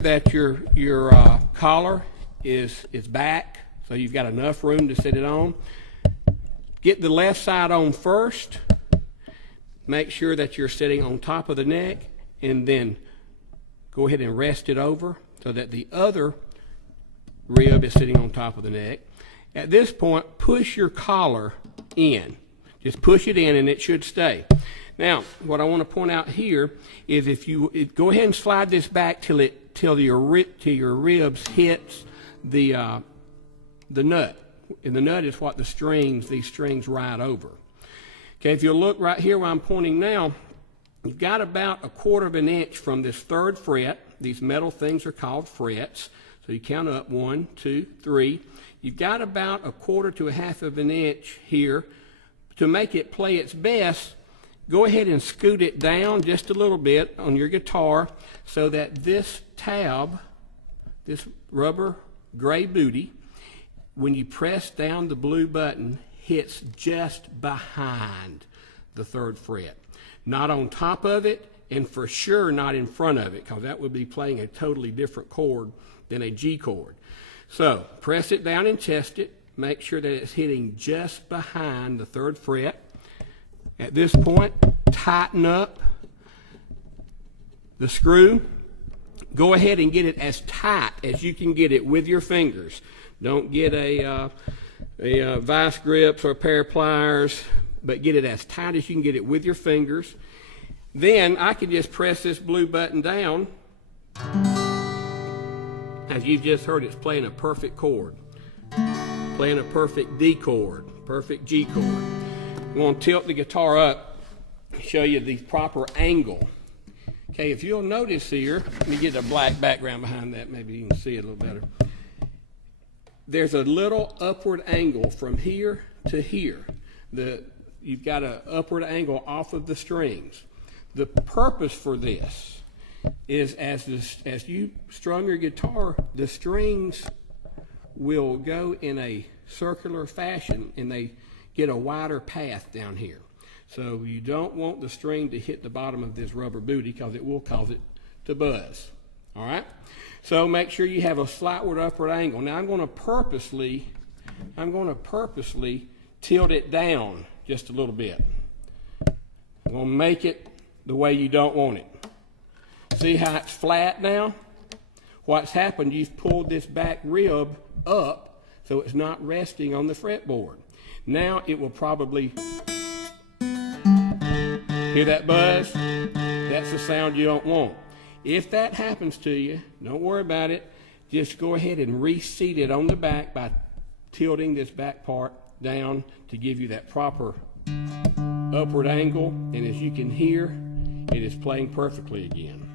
That your collar is back, so you've got enough room to sit it on. Get the left side on first. Make sure that you're sitting on top of the neck, and then go ahead and rest it over so that the other rib is sitting on top of the neck. At this point, push your collar in. Just push it in and it should stay. Now, what I want to point out here is if you go ahead and slide this back till your ribs hits the nut, and the nut is what these strings ride over. Okay, if you look right here where I'm pointing now, you've got about 1/4 of an inch from this 3rd fret. These metal things are called frets. So you count up 1, 2, 3. You've got about 1/4 to 1/2 of an inch here. To make it play its best, go ahead and scoot it down just a little bit on your guitar so that this tab, this rubber gray booty, when you press down the blue button, hits just behind the 3rd fret. Not on top of it, and for sure not in front of it, because that would be playing a totally different chord than a G chord. So press it down and test it. Make sure that it's hitting just behind the 3rd fret. At this point, tighten up the screw. Go ahead and get it as tight as you can get it with your fingers. Don't get a vice grips or a pair of pliers, but get it as tight as you can get it with your fingers. Then I can just press this blue button down. As you just heard, it's playing a perfect chord. Playing a perfect D chord, perfect G chord. I'm going to tilt the guitar up, show you the proper angle. Okay, if you'll notice here, let me get a black background behind that, maybe you can see it a little better. There's a little upward angle from here to here. You've got an upward angle off of the strings. The purpose for this is as you strum your guitar, the strings will go in a circular fashion and they get a wider path down here. So you don't want the string to hit the bottom of this rubber booty because it will cause it to buzz. All right? So make sure you have a slightward upward angle. Now I'm going to purposely tilt it down just a little bit. I'm going to make it the way you don't want it. See how it's flat now? What's happened, you've pulled this back rib up so it's not resting on the fretboard. Now it will probably hear that buzz. That's the sound you don't want. If that happens to you, don't worry about it. Just go ahead and reseat it on the back by tilting this back part down to give you that proper upward angle. And as you can hear, it is playing perfectly again.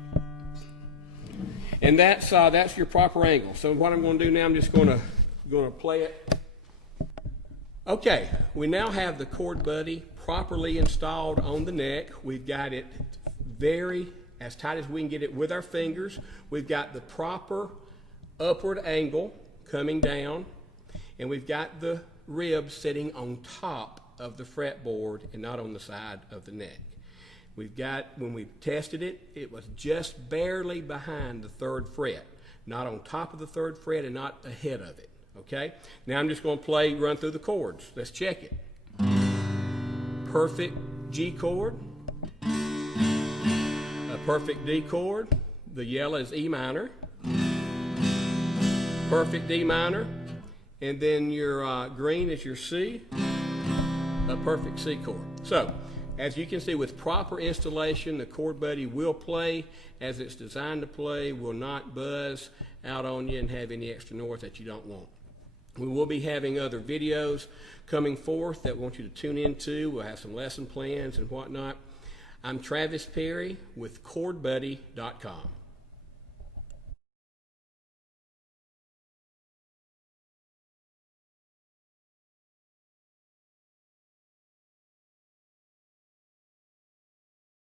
And that's your proper angle. So what I'm going to do now, I'm just going to play it. Okay, we now have the Chord Buddy properly installed on the neck. We've got it as tight as we can get it with our fingers. We've got the proper upward angle coming down, and we've got the rib sitting on top of the fretboard and not on the side of the neck. When we tested it, it was just barely behind the 3rd fret, not on top of the 3rd fret and not ahead of it. Okay? Now I'm just going to run through the chords. Let's check it. Perfect G chord, a perfect D chord, the yellow is E minor, perfect D minor, and then your green is your C, a perfect C chord. So, as you can see, with proper installation, the Chord Buddy will play as it's designed to play, will not buzz out on you and have any extra noise that you don't want. We will be having other videos coming forth that we want you to tune into. We'll have some lesson plans and whatnot. I'm Travis Perry with ChordBuddy.com.